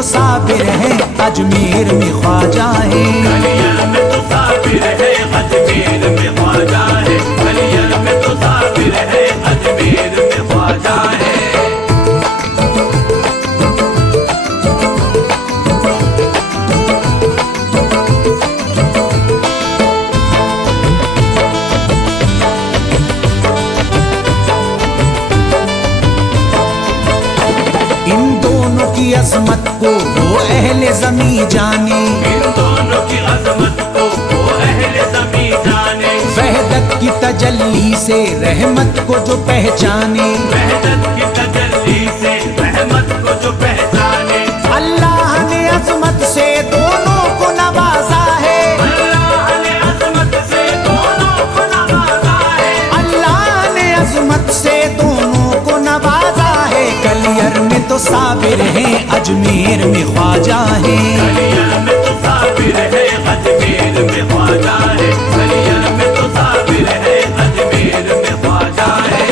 तो साबिर है, अजमेर में ख्वाजा है। गलियर में तो साबिर है, अजमेर में ख्वाजा है। गलियर में तो साबिर है, अजमेर में ख्वाजा है। इन दोनों की अजमत को वो अहले ज़मीं जाने, इन दोनों की अजमत को वो अहले ज़मीं जाने। वहदत की तजल्ली से रहमत को जो पहचाने, वहदत की तजल्ली से रहमत को जो पहचाने। अल्लाह ने अजमत से दोनों को नवाजा है। अल्लाह ने अजमत से दोनों को नवाजा है। अल्लाह ने अजमत से दोनों को नवाजा है। गलियर में तो साबिर है, अजमेर में ख्वाजा है। गलियर में तो साबिर है, अजमेर में ख्वाजा है। गलियर में तो साबिर है, अजमेर में ख्वाजा है।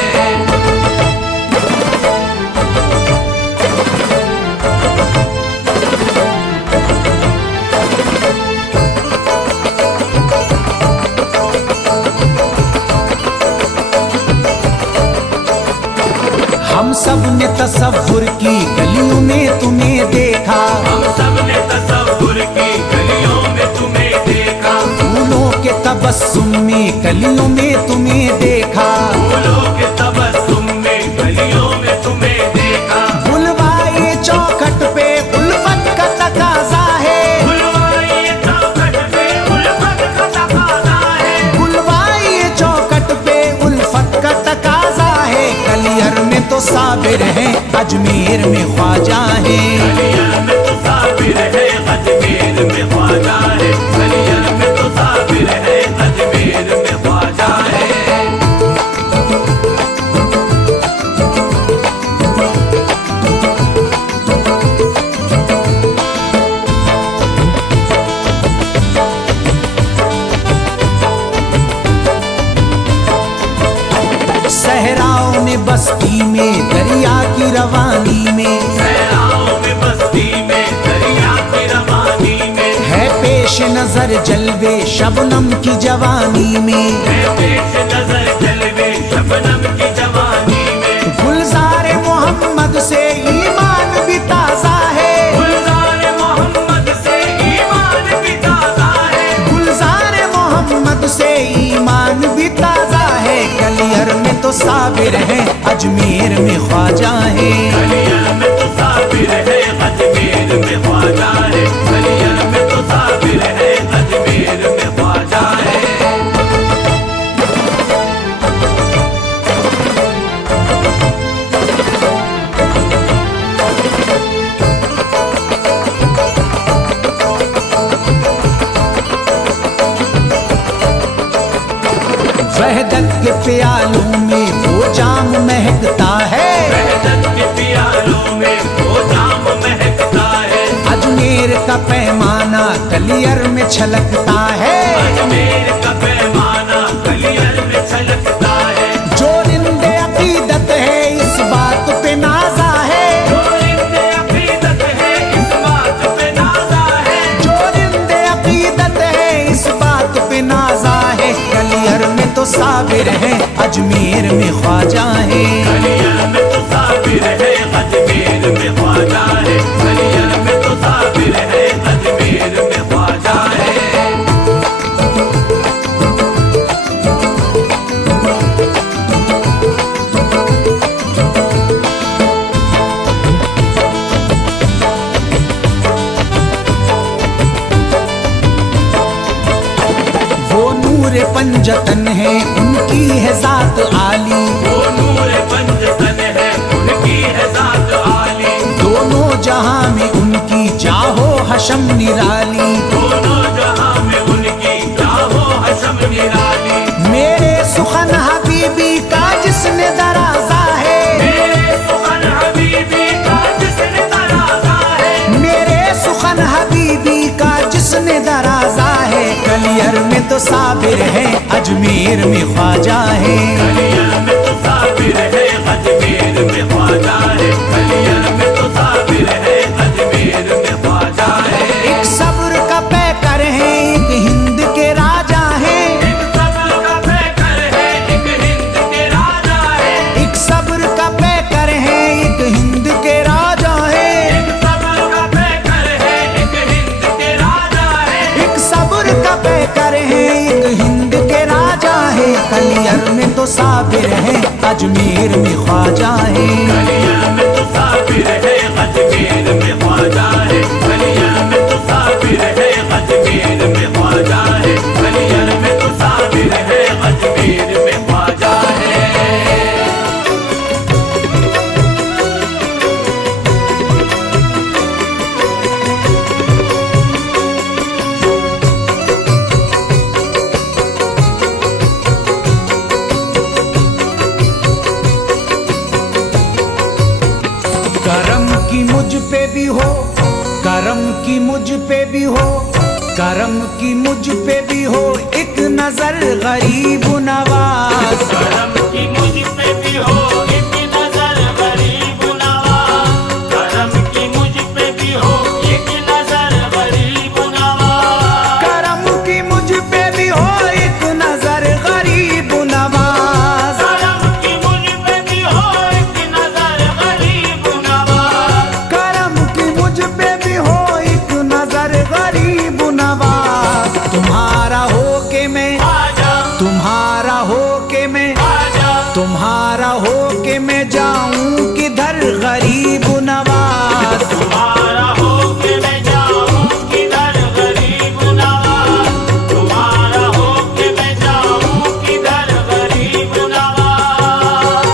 हम सब ने तसव्वुर की गलियों में तुम्हें देखा, हम सब ने तसव्वुर की गलियों में तुम्हें देखा। फूलों के तबस्सुम में गलियों में तुम्हें देखा। फूलों के तबस्सुम में गलियों में तुम्हें देखा। बुलवाए चौखट पे उल्फत का तकाजा है। बुलवाए चौखट पे उल्फत का तकाजा है। बुलवाए चौखट पे उल्फत का तकाजा है। गलियर में तो साबिर है, अजमेर में ख्वाजा है। गलियर में तो साबिर है, अजमेर में ख्वाजा है। गलियर में तो साबिर है, अजमेर में ख्वाजा है। सहराओं में बस्ती में दरिया की रवानी में, सहराओं में बस्ती में दरिया की रवानी में। है पेश नजर जलवे शबनम की जवानी में। है पेश नजर जलवे शबनम की जवानी में। गुलजार मोहम्मद से ईमान भी ताजा है। गुलजार मोहम्मद से ईमान भी ताजा है। गुलजार मोहम्मद से ईमान भी ताजा है। गलियर में तो साबिर है, अजमेर में ख्वाजा है। गलियर में तो साबिर है, अजमेर में ख्वाजा है। गलियर में तो साबिर है, अजमेर में ख्वाजा है। वहदत के प्यालों में वो जाम महकता है। वहदत के प्यालों में वो जाम महकता है। अजमेर का पैमाना गलियर में छलकता है। अजमेर का पैमाना गलियर में छलकता है। जो रिंदे अकीदत है इस बात पे नाजा है। जो रिंदे अकीदत है इस बात पे नाजा है। जो रिंदे अकीदत है इस बात पे नाजा है। गलियर में तो साबिर है, अजमेर में ख्वाजा है। गलियर में तो साबिर है, अजमेर में ख्वाजा है। गलियर में तो साबिर है, अजमेर में ख्वाजा है। वो नूर पंजतन है उनकी है जात आली। वो नूर पंजतन है उनकी है जात आली। दोनों जहां में उनकी जाहो हशम निराली। दोनों जहां में उनकी जाहो हशम निराली। मेरे सुखन हबीबी का जिसने दराजा है। मेरे सुखन हबीबी का जिसने दराजा है। मेरे सुखन हबीबी का जिसने दराजा है। गलियर में तो साबिर है, अजमेर में ख्वाजा है। गलियर में तो साबिर है, अजमेर में ख्वाजा है। गलियर में तो साबिर है, अजमेर में तो साबिर है, अजमेर में ख्वाजा है। गलियर में तो साबिर है, अजमेर में ख्वाजा है। गलियर में तो साबिर है, अजमेर में ख्वाजा है। गलियर में तो साबिर है, अजमेर में ख्वाजा है। करम की मुझ पे भी हो, करम की मुझ पे भी हो, करम की मुझ पे भी हो एक नजर गरीब नवाज। करम की मुझ पे भी हो एक नजर गरीब नवाज। करम की मुझ पे भी हो एक नजर गरीब नवाज। करम की मुझ पे भी हो एक नजर गरीब नवाज। करम की मुझ पे भी हो एक नजर गरीब नवाज। करम की मुझ पे भी हो एक नजर गरीब नवाज। तुम्हारा हो के मैं, आजा तुम्हारा हो के मैं, आजा तुम्हारा हो के मैं जाऊं किधर गरीब नवाज। तुम्हारा हो के मैं जाऊं किधर गरीब नवाज। तुम्हारा हो के मैं जाऊं किधर गरीब नवाज।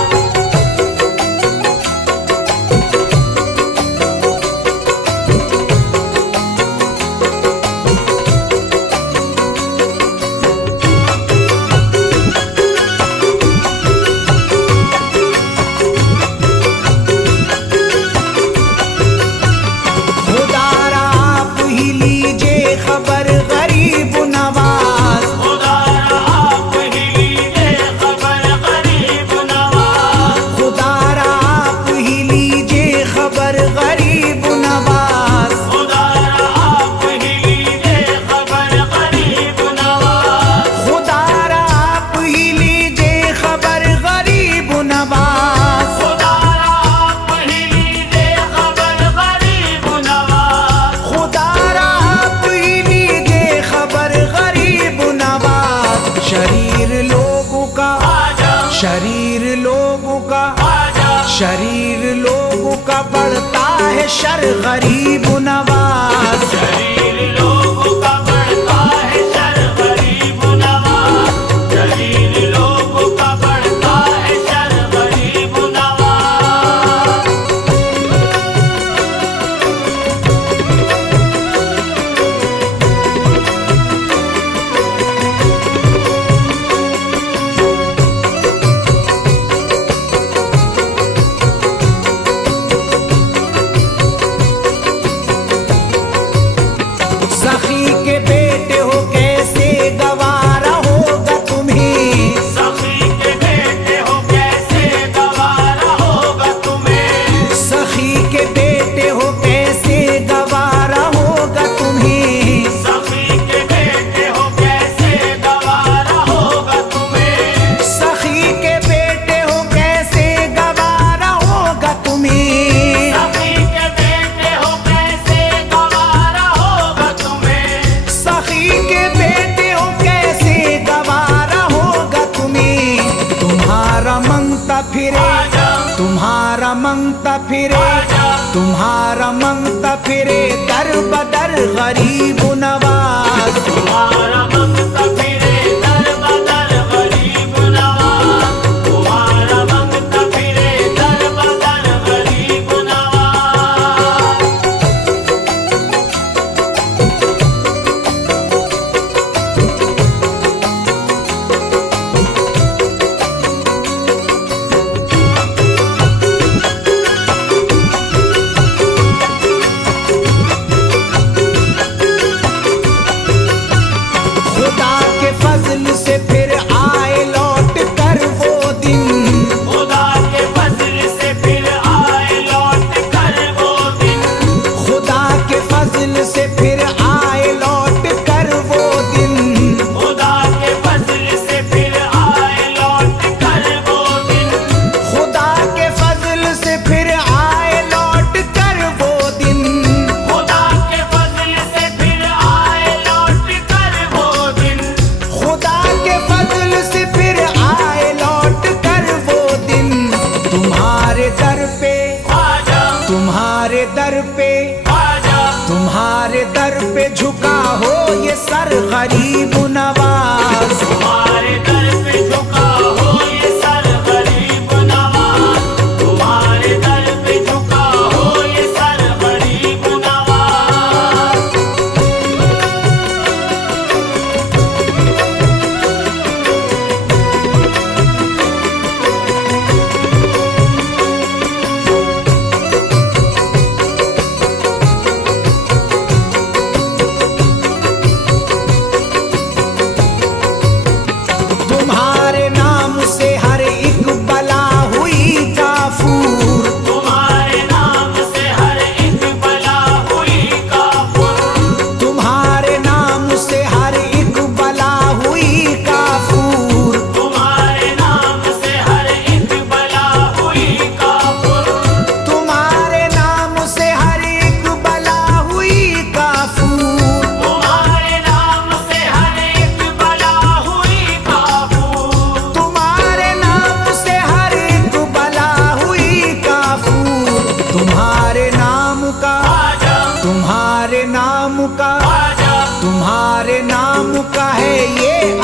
खुदारा आप ही लीजिए खबर गरीब नवाज। खुदारा आप ही लीजिए खबर गरीब नवाज। खुदारा आप ही लीजिए खबर गरीब नवाज। खुदारा आप ही लीजिए खबर गरीब नवाज। खुदारा आप ही लीजिए खबर गरीब नवाज। खुदारा आप ही लीजिए खबर गरीब नवाज। खुदारा आप ही लीजिए खबर गरीब नवाज। शरीर लोगों का, आजा शरीर लोगों का, आजा शरीर लोगों का बढ़ता है शर गरीब नवाज। शरीर लोगों का बढ़ता है शर गरीब नवाज। शरीर लोगों का बढ़ता है शर गरीब नवाज। सखी के बेटे हो कैसे गवारा होगा तुम्हें। सखी के बेटे हो कैसे गवारा होगा तुम्हें। सखी के बेटे हो कैसे गवारा होगा तुम्हें। सखी के बेटे हो कैसे गवारा होगा तुम्हें। सखी के बेटे हो कैसे गवारा होगा तुम्हें। सखी के बेटे हो कैसे गवारा होगा तुम्हें। सखी के बेटे हो कैसे गवारा होगा तुम्हें। तुम्हारा मंगता फिरे, आजा तुम्हारा मंगता फिरे, तुम्हारा मंगता फिरे दर बदर गरीब नवाज। तुम्हारा मंगता फिरे दर बदर गरीब नवाज। तुम्हारा मंगता फिरे दर बदर गरीब नवाज।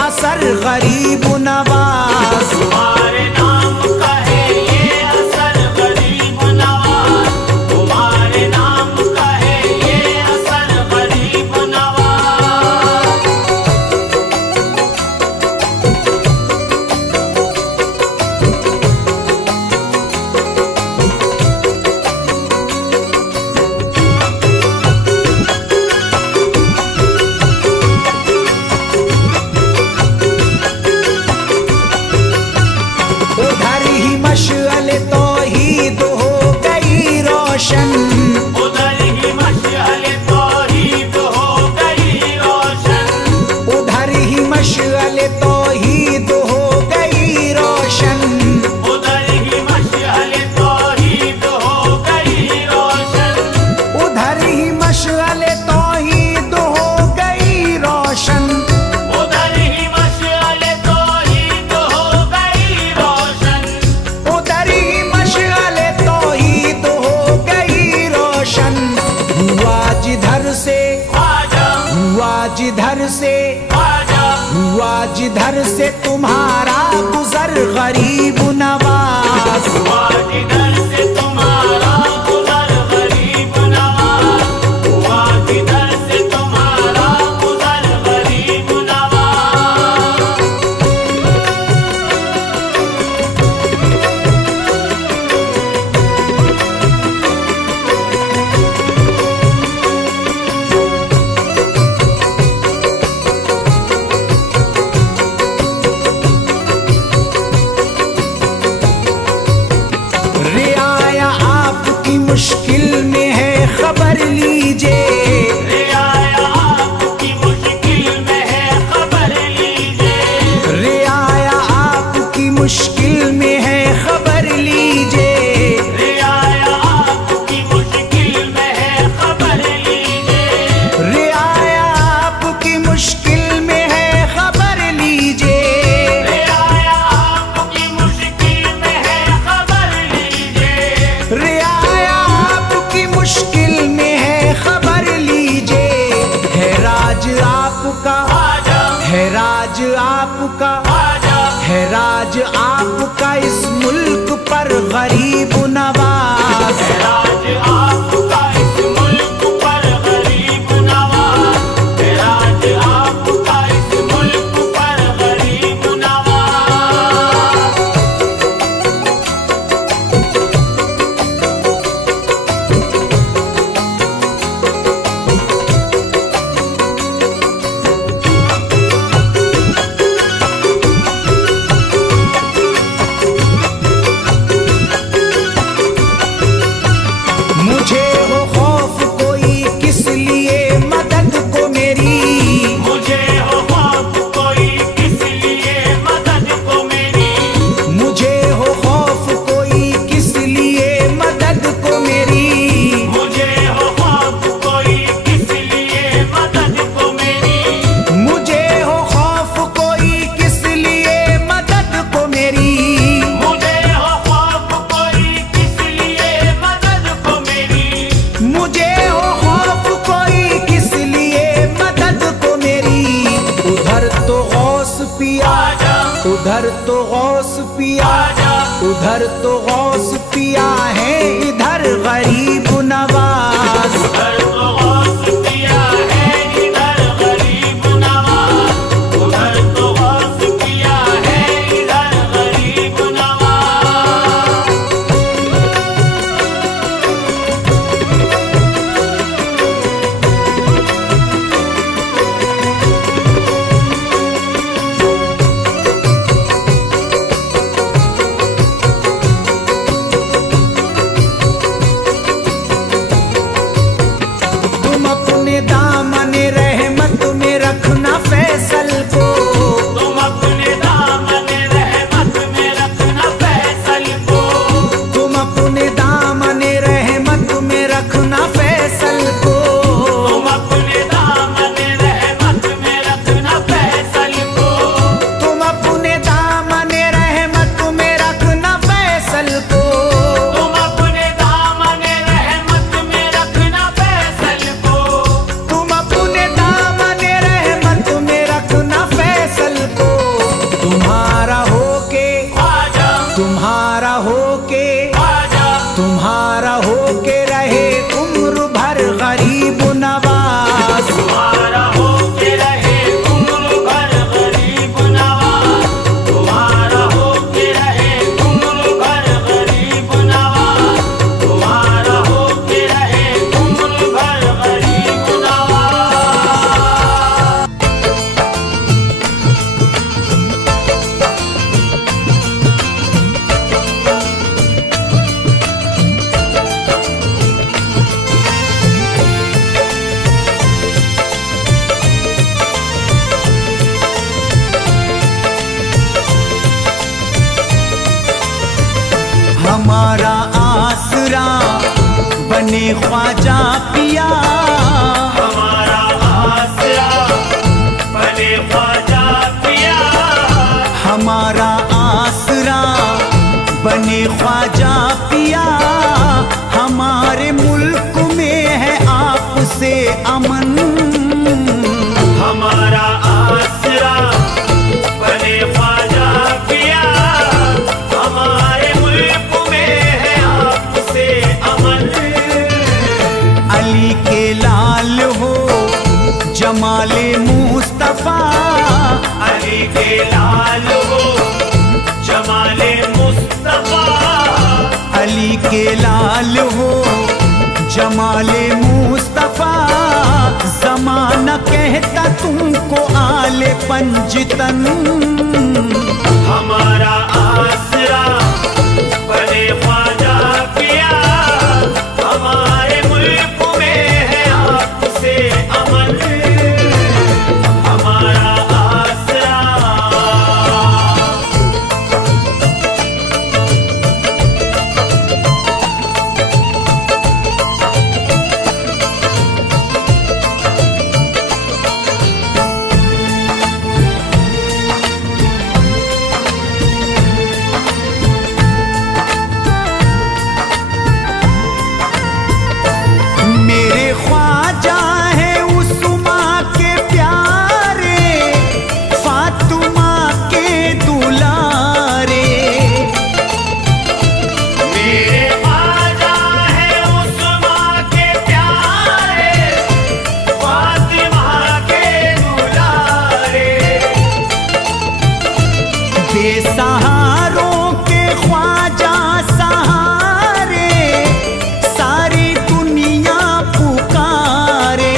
असर गरीब नवाज। तुम्हारे नाम का है ये असर गरीब नवाज, तुम्हारे नाम का है ये असर गरीब नवाज। उधर ही मशअले तौहीद हो गई रोशन, उधर ही मशअले तौहीद हो गई रोशन, उधर ही मशअले तौहीद हो गई रोशन, उधर ही मशअले तौहीद हो गई रोशन, उधर ही मशअले तौहीद हो गई रोशन, उधर ही मशअले तौहीद हो गई रोशन। उधर ही मशअले तौहीद हो गई रोशन। हुआ जिधर से, ख्वाजा हुआ जिधर से, ख्वाजा हुआ जिधर से तुम्हारा गुजर गरीब नवाज। हुआ जिधर से तुम्हारा गुजर गरीब नवाज, हुआ जिधर से तुम्हारा गुजर गरीब नवाज। रियाया आपकी मुश्किल में है खबर लीजिए, रियाया आपकी मुश्किल में है खबर लीजिए, रियाया आपकी मुश्किल में है खबर लीजिए, रियाया आपकी मुश्किल में है खबर लीजिए, रियाया आपकी मुश्किल में है खबर लीजिए, रियाया आपकी मुश्किल में है खबर लीजिए। रियाया आपकी मुश्किल में है खबर लीजिए। है राज आपका, ख्वाजा है राज आपका, ख्वाजा है राज आपका इस मुल्क पर गरीब नवाज। राज आपका इस मुल्क पर गरीब नवाज, राज आपका इस मुल्क पर गरीब नवाज। मुझे हो खौफ कोई किस लिए मदद को मेरी, मुझे हो खौफ कोई किस लिए मदद को मेरी, मुझे हो खौफ कोई किस लिए मदद को मेरी, मुझे हो खौफ कोई किस लिए मदद को मेरी, मुझे हो खौफ कोई किस लिए मदद को मेरी, मुझे हो खौफ कोई किस लिए मदद को मेरी। मुझे हो खौफ कोई किस लिए मदद को मेरी। उधर तो गौस पिया, ख्वाजा उधर तो गौस पिया, ख्वाजा उधर तो गौस पिया है, इधर गरीब नवाज। उधर तो गौस पिया है, इधर गरीब नवाज, उधर तो गौस पिया है, इधर गरीब नवाज। आसरा बने ख्वाजा पिया, हमारा आसरा बने ख्वाजा पिया, हमारा आसरा बने ख्वाजा पिया। हमारे मुल्क में है आपसे अमन, हमारा आसरा बने ख्वाजा पिया, हमारे मुल्क में है आपसे अमन। अली के लाल हो जमाले मुस्तफा, अली के लाल हो जमाले मुस्तफा, अली के लाल हो जमाले मुस्तफा। जमाना कहता तुमको आले पंजतन, हमारा आसरा बने ख्वाजा पिया, हमारे मुल्क में है आपसे अमन, हमारा आसरा। मेरे ख्वाजा है उस माँ के प्यारे, फातिमा के दुलारे। मेरे ख्वाजा है उस माँ के प्यारे, फातिमा के दुलारे। बेसहारों के ख्वाजा सहारे, सारी दुनिया पुकारे।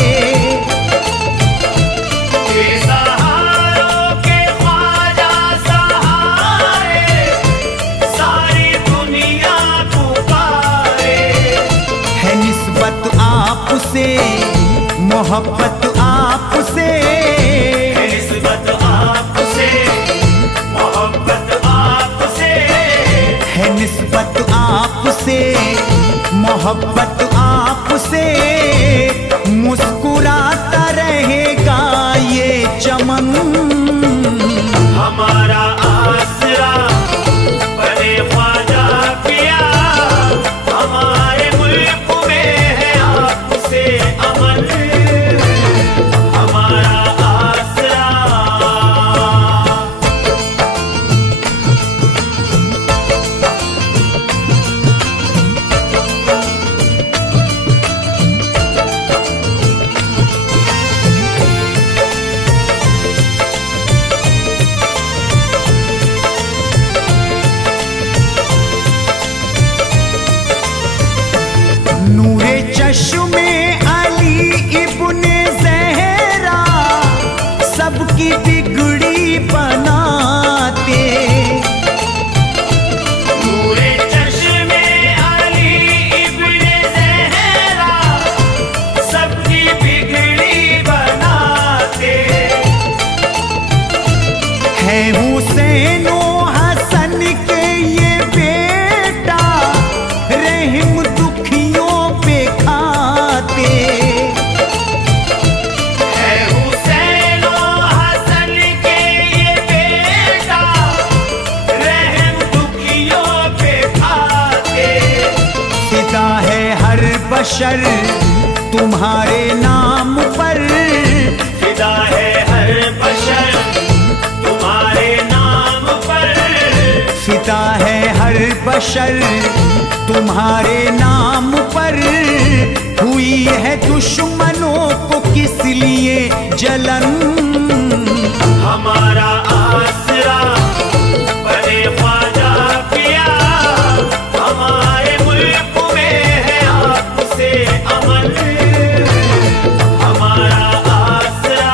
बेसहारों के ख्वाजा सहारे, सारी दुनिया पुकारे। है निस्बत आपसे मोहब्बत आपसे, है निस्बत आपसे मोहब्बत आपसे, है निस्बत आपसे मोहब्बत आपसे। मुस्कुराता रहेगा ये चमन, हमारा आसरा बने ख्वाजा पिया, हमारे मुल्क में है आपसे अमन, हमारा आसरा। नूरे चश्मे अली इब्ने ज़हरा, सबकी बिगड़ी बनाते। नूरे चश्मे अली इब्ने ज़हरा, सबकी बिगड़ी बनाते। है हुसैन ओ हसन के ये बेटा, रहम दुखियों पे खाते। है हुसैन और हसन के ये बेटा, रहम दुखियों पे खाते। फिदा है हर बशर तुम्हारे नाम पर, फिदा है हर बशर तुम्हारे नाम पर, फिदा है हर बशर तुम्हारे नाम पर। हुई है दुश्मनों को किस लिए जलन, हमारा आसरा बने ख्वाजा पिया, हमारे मुल्क में है आपसे अमन, हमारा आसरा।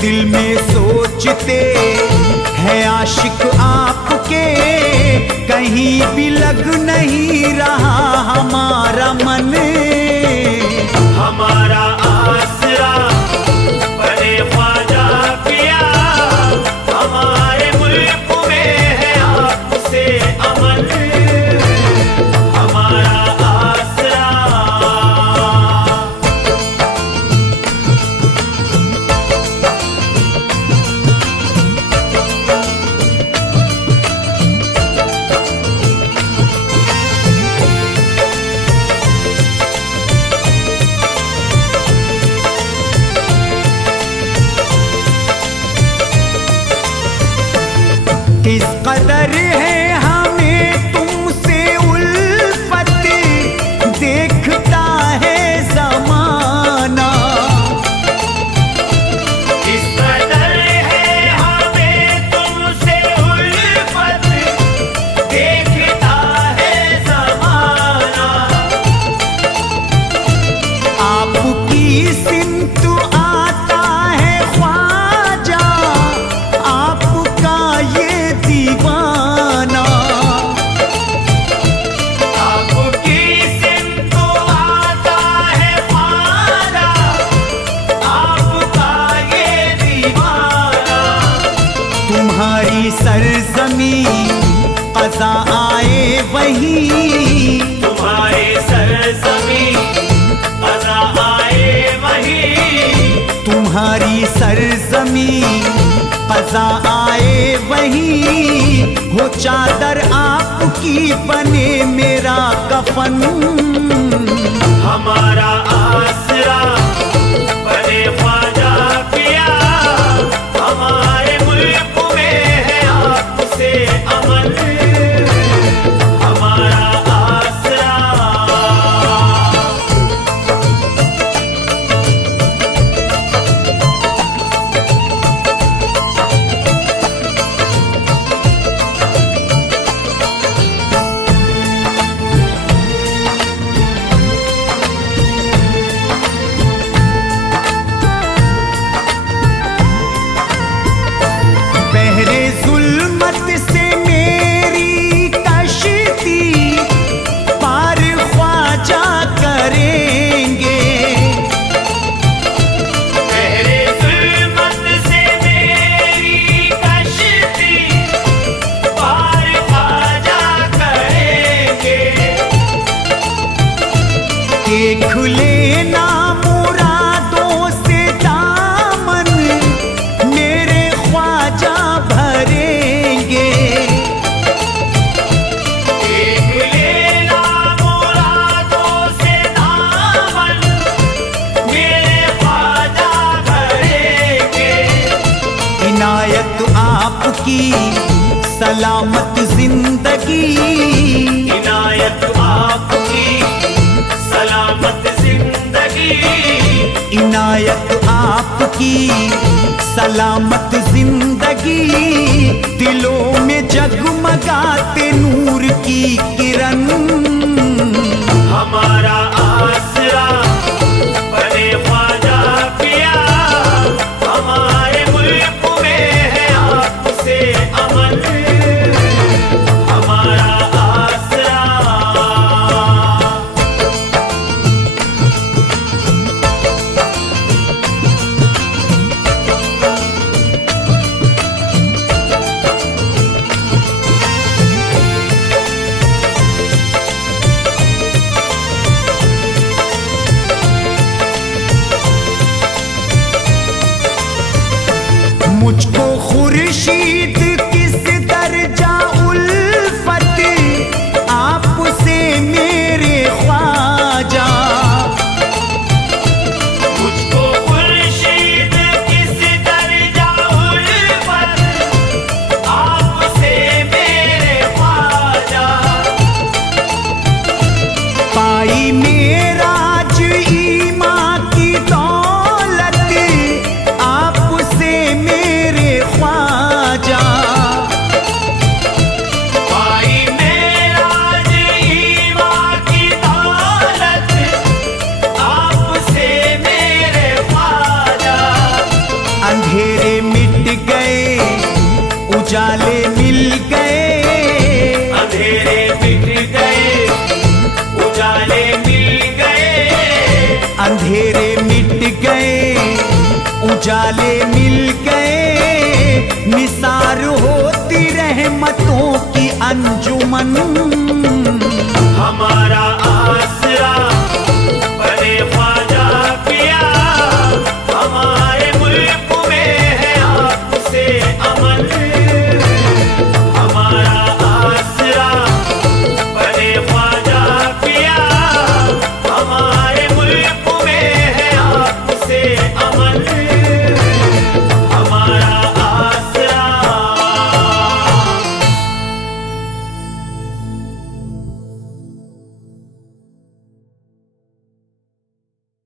दिल में सोचते हैं आशिक आपके, कहीं भी लग नहीं रहा हमारा मन। हमारा आसरा बड़े ख्वाजा पिया, हमारे मुल्क में है आपसे अमन। हमारा आसरा किस कदर है हमें तुमसे उल्फत, देखता है ज़माना। किस कदर है हमें तुमसे उल्फत, देखता है ज़माना। आपकी सिमत आता है ख्वाजा, आपका ये दीवाना। आपकी सिमत आता है ख्वाजा, आपका ये दीवाना। तुम्हारी सरजमी क़ज़ा आए वहीं, तुम्हारे सरज़मी क़ज़ा आए वहीं। तुम्हारी सरजमी क़ज़ा आए वहीं, हो चादर आपकी बने मेरा कफन। हमारा आसरा बड़े ख्वाजा पिया, हमारे मुल्क में है आपसे अमन। हमारा आसरा बहरे जुल्मत से मेरी कश्ती पार ख्वाजा करेंगे। गहरे जुल्मत से मेरी कश्ती पार ख्वाजा करेंगे। देख लेना मुरादों से दामन मेरे ख्वाजा भरेंगे। देख लेना मुरादों से दामन मेरे ख्वाजा भरेंगे। इनायत आपकी सलामत जिंदगी, इनायत आपकी सलामत जिंदगी। इनायत आपकी सलामत जिंदगी, दिलों में जगमगाते नूर की किरण। हमारा आसरा बड़े ख्वाजा पिया, हमारे मुल्क में है आपसे अमन। हमारा आसरा मुझको खुर्शीद किस दर्जा उल्फत, आपसे मेरे ख्वाजा। मुझको खुर्शीद किस दर्जा उल्फत, आपसे मेरे ख्वाजा। पाई मेराज ईमां की दौलत, आपसे मेरे ख्वाजा। अंधेरे मिट गए, उजाले मिल गए। अंधेरे मिट गए, उजाले मिल गए। अंधेरे मिट गए, उजाले मिल गए। निसार होती रहमतों की अंजुमन। हमारा आस